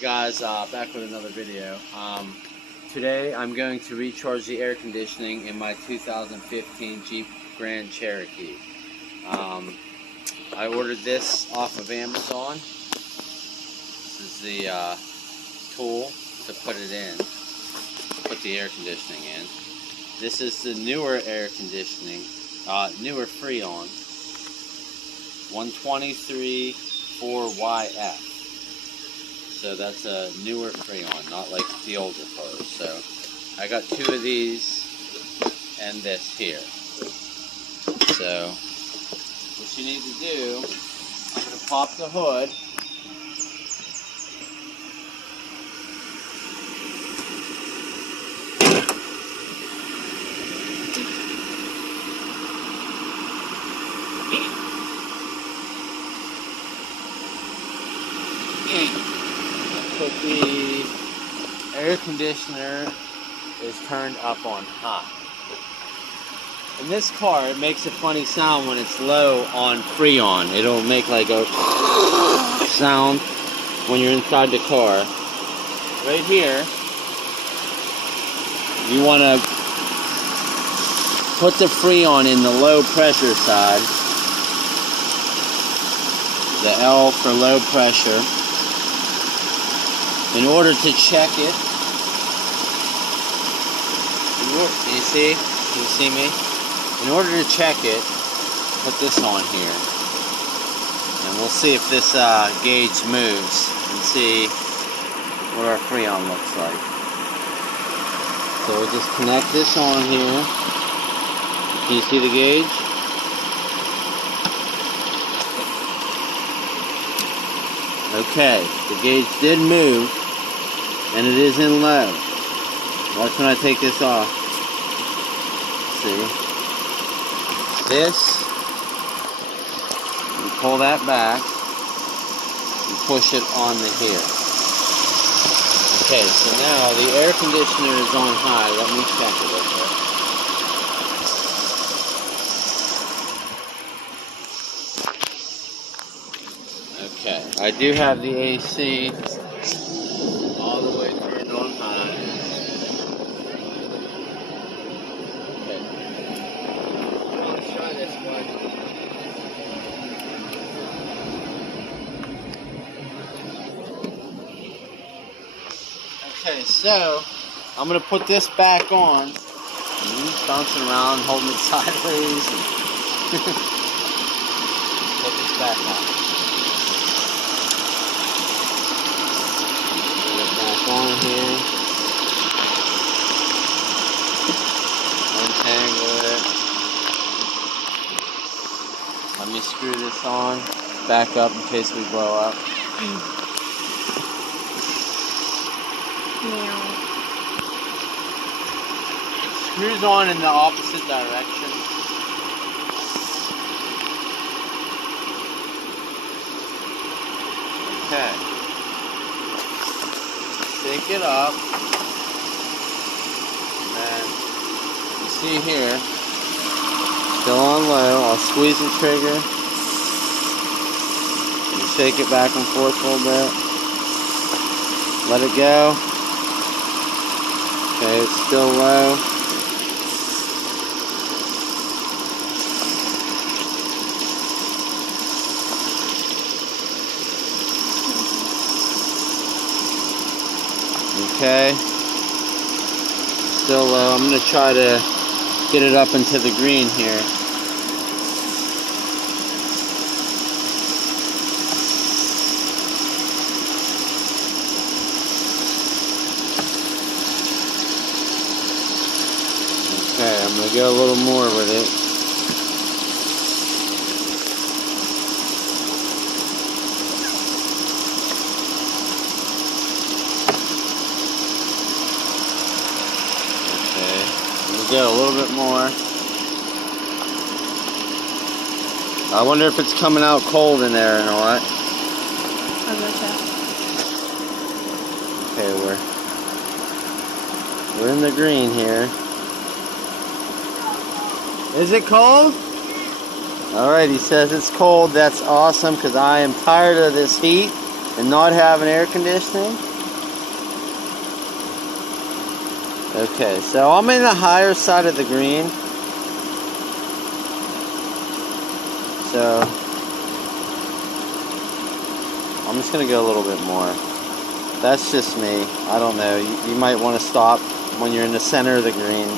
Guys, back with another video. Today I'm going to recharge the air conditioning in my 2015 Jeep Grand Cherokee. I ordered this off of Amazon. This is the tool to put it in, put the air conditioning in. This is the newer air conditioning, newer Freon 123 4YF. So that's a newer Freon, not like the older cars. So I got two of these and this here. So what you need to do, I'm going to pop the hood. But the air conditioner is turned up on high. In this car, it makes a funny sound when it's low on Freon. It'll make like a sound when you're inside the car. Right here, you want to put the Freon in the low pressure side. The L for low pressure. In order to check it, can you see? Can you see me? In order to check it, put this on here. And we'll see if this gauge moves and see what our Freon looks like. So we'll just connect this on here. Can you see the gauge? Okay, the gauge did move, and it is in low. Watch when I take this off. See? This, you pull that back, and push it on the here. Okay, so now the air conditioner is on high. Let me check it real quick. Okay, I do have the AC all the way turned on high. Okay, let's try this one. Okay, so I'm going to put this back on. Bouncing around, holding it sideways. Put this back on. On here, untangle it. Let me screw this on, back up in case we blow up. Screws on in the opposite direction. Okay. Take it up, and then you see here, still on low. I'll squeeze the trigger, and shake it back and forth a little bit, let it go. Okay, it's still low. Okay, still low. I'm going to try to get it up into the green here. Okay, I'm going to go a little more with it. Go a little bit more. I wonder if it's coming out cold in there or not. I'll go check. Okay, we're in the green here. Is it cold? Alright, he says it's cold. That's awesome because I am tired of this heat and not having air conditioning. Okay, so I'm in the higher side of the green. So I'm just gonna go a little bit more. That's just me. I don't know. You might want to stop when you're in the center of the green.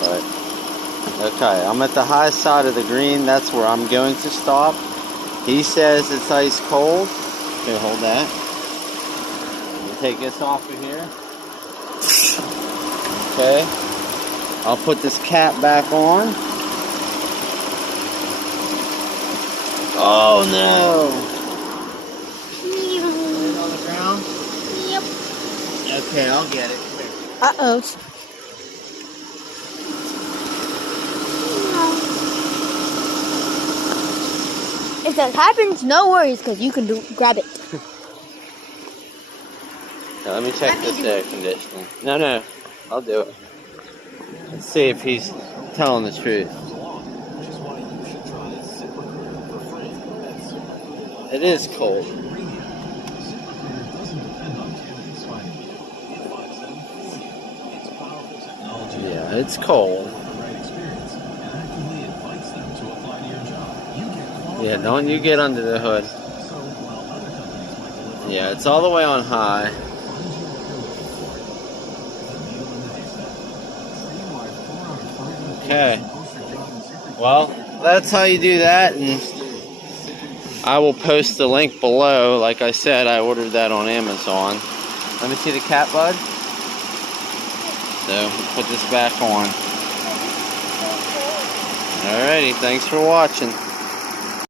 But okay, I'm at the high side of the green. That's where I'm going to stop. He says it's ice cold. Okay, hold that. We'll take this off of here. Okay. I'll put this cap back on. Oh no! Lay it on the ground? Yep. Okay, I'll get it. Uh-oh. If that happens, no worries, because you can grab it. Now, let me check this air conditioning. No, I'll do it. Let's see if he's telling the truth. It is cold. Yeah, it's cold. Yeah, don't you get under the hood. Yeah, it's all the way on high. Okay. Well, that's how you do that, and I will post the link below. Like I said, I ordered that on Amazon. Let me see the cap, bud. So, put this back on. Alrighty, thanks for watching.